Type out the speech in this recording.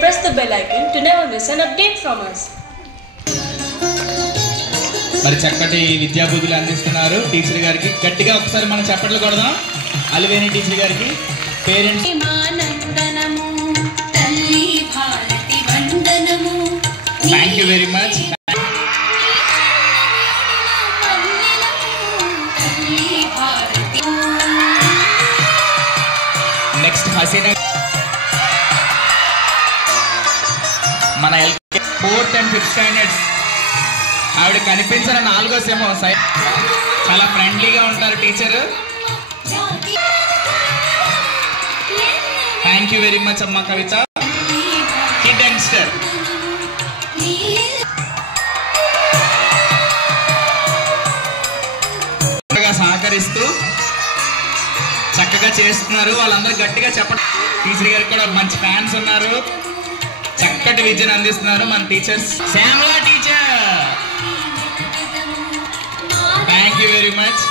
press the bell icon to never miss an update from us. మరి చక్కటి విద్యాబుద్ధులు అందిస్తున్నారు టీచర్ గారికి. గట్టిగా ఒకసారి మనం చప్పట్లు కొడదాం అలివేని టీచర్ గారికి. Parents thank you very much. Next Haseena మన 4th and 5th స్టాండర్డ్స్. ఆవిడ కనిపించిన 4వ సెమో. చాలా ఫ్రెండ్లీగా ఉంటారు teacher. Thank you very much అమ్మ కవిత. కిడ్ యంగ్స్టర్ సహకరిస్తూ చక్కగా చేస్తున్నారు. వాళ్ళందరూ గట్టిగా చెప్పండి. టీచర్ గారికి కూడా మంచి ఫ్యాన్స్ ఉన్నారు. చక్కటి విద్యను అందిస్తున్నారు మన teachers. Shyamala teacher thank you very much.